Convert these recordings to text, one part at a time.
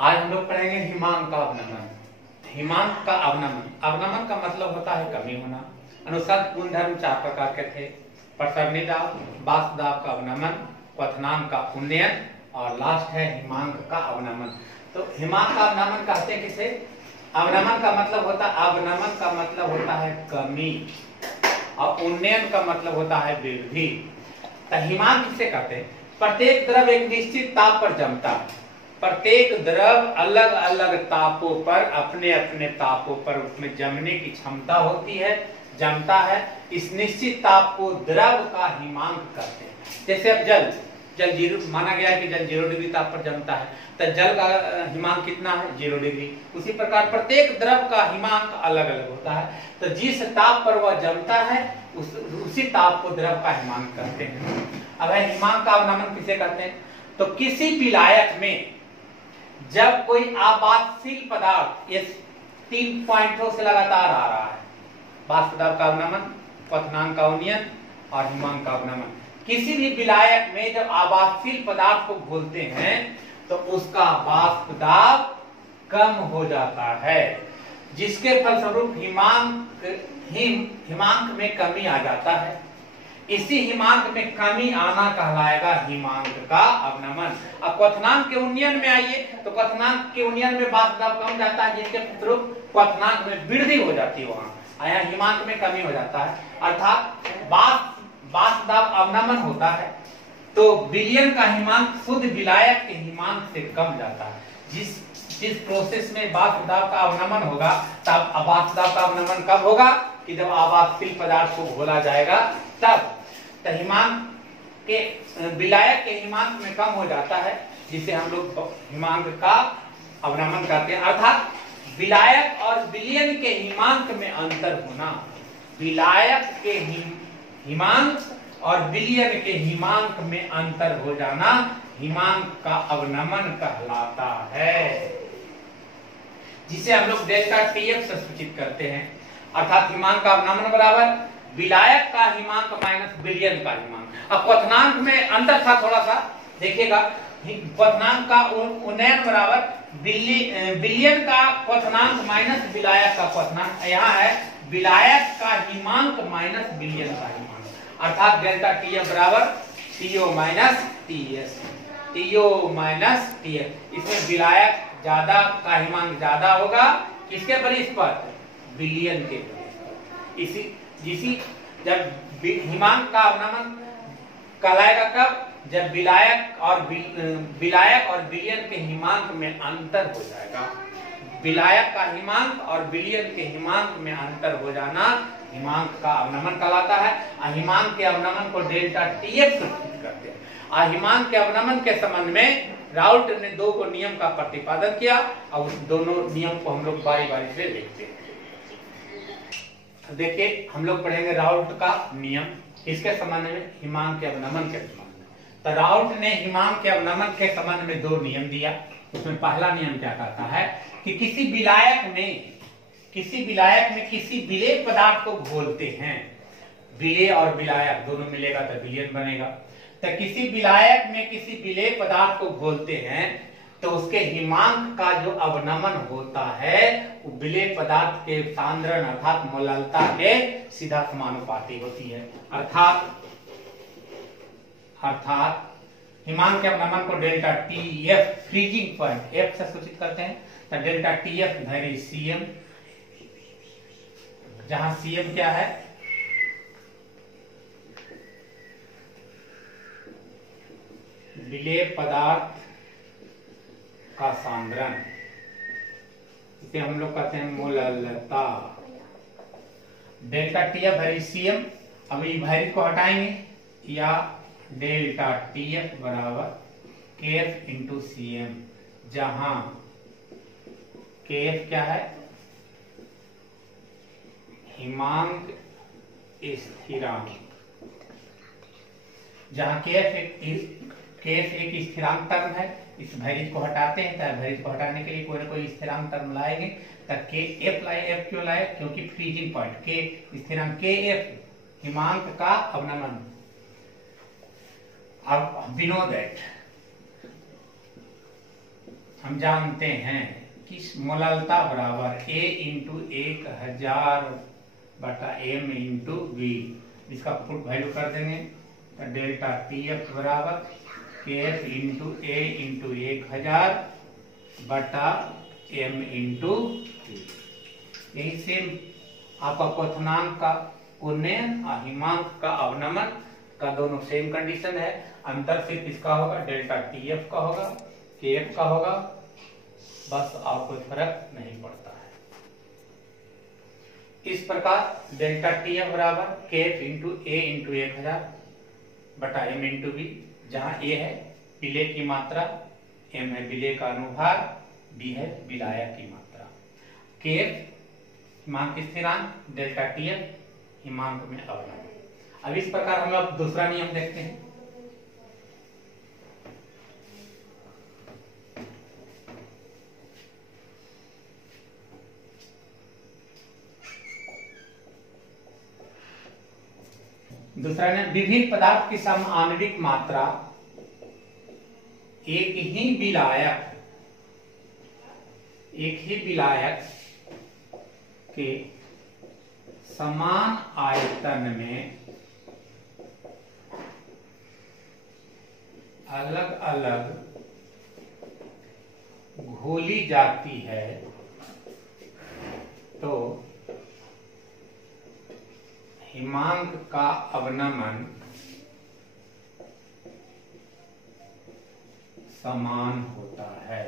आज हम लोग पढ़ेंगे हिमांक का अवनमन। हिमांक का अवनमन, अवनमन का मतलब होता है कमी होना। अनुसंध गुणधर्म 4 प्रकार के थे: प्रसरणी दाब, बाष्प दाब का अवनमन, क्वथनांक का उन्नयन और लास्ट है हिमांक का अवनमन। तो हिमांक का अवनमन कहते हैं किसे? अवनमन का मतलब होता है कमी और उन्नयन का मतलब होता है वृद्धि। तो हिमांक किसे कहते हैं? प्रत्येक द्रव एक निश्चित ताप पर जमता है। प्रत्येक द्रव अलग अलग तापों पर अपने अपने तापों पर उसमें जमने की क्षमता होती है, जमता है। इस निश्चित ताप को द्रव का हिमांक कहते हैं। जैसे अब जल जीरो माना गया है कि जल 0 डिग्री ताप पर जमता है, तो जल का हिमांक कितना है? 0 डिग्री। उसी प्रकार प्रत्येक द्रव का हिमांक अलग अलग होता है। तो जिस ताप पर वह जमता है उसी ताप को द्रव का हिमांक कहते हैं। अब हिमांक का अवनमन किसे कहते हैं? तो किसी विलायक में जब कोई आपातशील पदार्थ इस 3 पॉइंटों से लगातार आ रहा है, बाष्प दाब का अवनमन, क्वथनांक का उन्नयन और हिमांक का अवनमन, किसी भी विलायक में जब आपातशील पदार्थ को घोलते हैं तो उसका बाष्प दाब कम हो जाता है, जिसके फलस्वरूप हिमांक में कमी आ जाता है। इसी हिमांक में कमी आना कहलाएगा हिमांक का अवनमन। अब क्वथनांक के उन्नयन में आइए, तो क्वथनांक के उन्नयन में बाष्प दाब कम जाता है, जिसके फलस्वरूप क्वथनांक में वृद्धि हो जाती है, वहां आया हिमांक में कमी हो जाता है। अर्थात बाष्प दाब अवनमन होता है तो विलयन का हिमांक शुद्ध विलायक के हिमांक से कम जाता है। जिस प्रोसेस में बाष्प दाब का अवनमन होगा, तब बाष्प दाब का अवनमन कब होगा? कि जब आपातशील पदार्थ को घोला जाएगा तब। तो हिमांक के विलायक के हिमांक में कम हो जाता है, जिसे हम लोग हिमांक का अवनमन करते हैं। अर्थात विलायक और विलयन के हिमांक में अंतर होना, विलायक के हिमांक और विलयन के हिमांक में अंतर हो जाना हिमांक का अवनमन कहलाता है, जिसे हम लोग डेल्टा टीएफ से सूचित करते हैं। अर्थात हिमांक का अवनमन बराबर विलायक का हिमांक माइनस विलयन का हिमांक। अब क्वथनांक में अंतर था थोड़ा सा, देखिएगा। क्वथनांक का उन्नयन बराबर विलयन का क्वथनांक माइनस विलायक का क्वथनांक। यहाँ है विलायक का हिमांक माइनस विलयन का हिमांक। अर्थात डेल्टा टीएफ बराबर TO minus TS, TO minus TS. इसमें विलायक ज्यादा का हिमांक ज्यादा होगा, किसके परिस पर? विलयन के परिस पर। जब हिमांक का अवनमन कहलाएगा कब? जब विलायक और विलयन के हिमांक में अंतर हो जाएगा। विलायक का हिमांक और विलयन के हिमांक में अंतर हो जाना हिमांक का अवनमन कहलाता है। हिमांक के अवनमन को डेल्टा टीएफ सूचित करते हैं। हिमांक के अवनमन के संबंध में राउल्ट ने 2 नियम का प्रतिपादन किया और उस दोनों नियम को हम लोग बारी बारी से देखते हैं। देखिए, हम लोग पढ़ेंगे राउल्ट का नियम, इसके संबंध में हिमांक के अवनमन के संबंध में। तो राउल्ट ने हिमांक के अवनमन के संबंध में 2 नियम दिया। उसमें पहला नियम क्या कहता है कि किसी विलायक में किसी विलेय पदार्थ को घोलते हैं, विलेय और विलायक दोनों मिलेगा तो विलयन बनेगा। तो किसी विलायक में किसी विलेय पदार्थ को घोलते हैं तो उसके हिमांक का जो अवनमन होता है वो विलेय पदार्थ के सांद्रण अर्थात मोललता के सीधा समानुपाती होती है। अर्थात हिमांक के अवनमन को delta TF freezing point F से सूचित करते हैं। तो डेल्टा टीएफ धैर्य सीएम, जहां सीएम क्या है? विलेय पदार्थ का सांद्रण, इसे हम लोग कहते हैं मोललता। डेल्टा टीएफ धैर्य सीएम। अब ये धैर्य को हटाएंगे, या डेल्टा टीएफ बराबर केएफ इंटू सीएम, जहां केएफ क्या है? हिमांक स्थिरांक। जहां केएफ एक स्थिरांक टर्म है, इस भैरिज को हटाते हैं। तो भैरिज को हटाने के लिए कोई ना कोई स्थिरांक टर्म लाएंगे। तो के एफ लाए, एफ क्यों लाए? क्योंकि फ्रीजिंग पॉइंट के स्थिरांक के एफ हिमांक का अवनमन। अब we know that हम जानते हैं कि मोलालता बराबर A into 1000/m into V. इसका पुट वैल्यू कर देंगे तो डेल्टा TF बराबर KF into A into 1000/m into V. यही सेम आपका क्वथनांक का उन्नयन और हिमांक का अवनमन का दोनों सेम कंडीशन है। अंतर सिर्फ इसका होगा, डेल्टा TF का होगा, KF का होगा, बस और कोई फर्क नहीं पड़ता है। इस प्रकार डेल्टा TF बराबर KF into A into 1000/m into V, जहां A है विलेय की मात्रा, M है विलेय का अनुभाग, B है विलायक की मात्रा, KF हिमांक स्थिरांक, डेल्टा TF हिमांक में अवनमन। अब इस प्रकार हम अब दूसरा नियम देखते हैं। दूसरा नियम, विभिन्न पदार्थ की सम आणविक मात्रा एक ही विलायक के समान आयतन में अलग अलग घोली जाती है तो हिमांक का अवनमन समान होता है।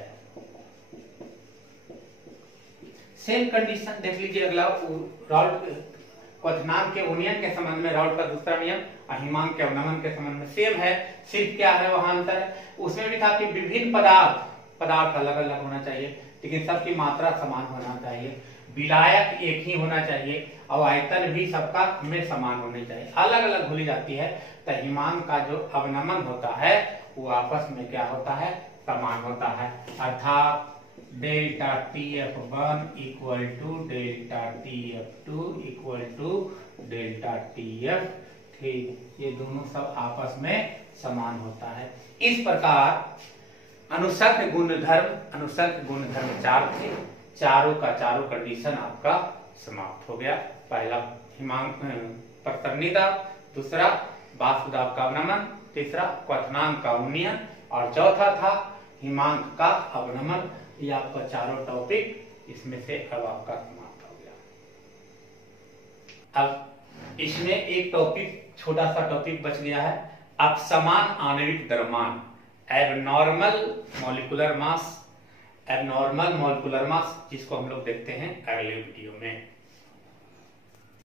सेम कंडीशन देख लीजिए। अगला राउल्ट क्वथनांक के उन्नयन के संबंध में राउल्ट का दूसरा नियम और हिमांक के अवनमन के संबंध में सेम है। सिर्फ क्या है वहां अंतर है, उसमें भी था कि विभिन्न पदार्थ अलग अलग होना चाहिए लेकिन सबकी मात्रा समान होना चाहिए, विलायक एक ही होना चाहिए और आयतन भी सबका में समान होनी चाहिए। अलग अलग घुली जाती है तो हिमांक का जो अवनमन होता है वो आपस में क्या होता है, समान होता है। अर्थात delta TF1 equal to delta TF2 equal to delta TF3, ये दोनों सब आपस में समान होता है। इस प्रकार अनुसर्ग गुणधर्म 4 थे, चारों का चारों कंडीशन आपका समाप्त हो गया। पहला हिमांक प्रसरणी दाब, दूसरा वाष्प दाब का अवनमन, तीसरा क्वथनांक का उन्नयन और चौथा था हिमांक का अवनमन। ये आपका चारों टॉपिक इसमें से अब आपका समाप्त हो गया। अब इसमें एक टॉपिक, छोटा सा टॉपिक बच गया है, अब समान आणविक द्रव्यमान, एबनॉर्मल मॉलिक्यूलर मास, जिसको हम लोग देखते हैं अगले वीडियो में।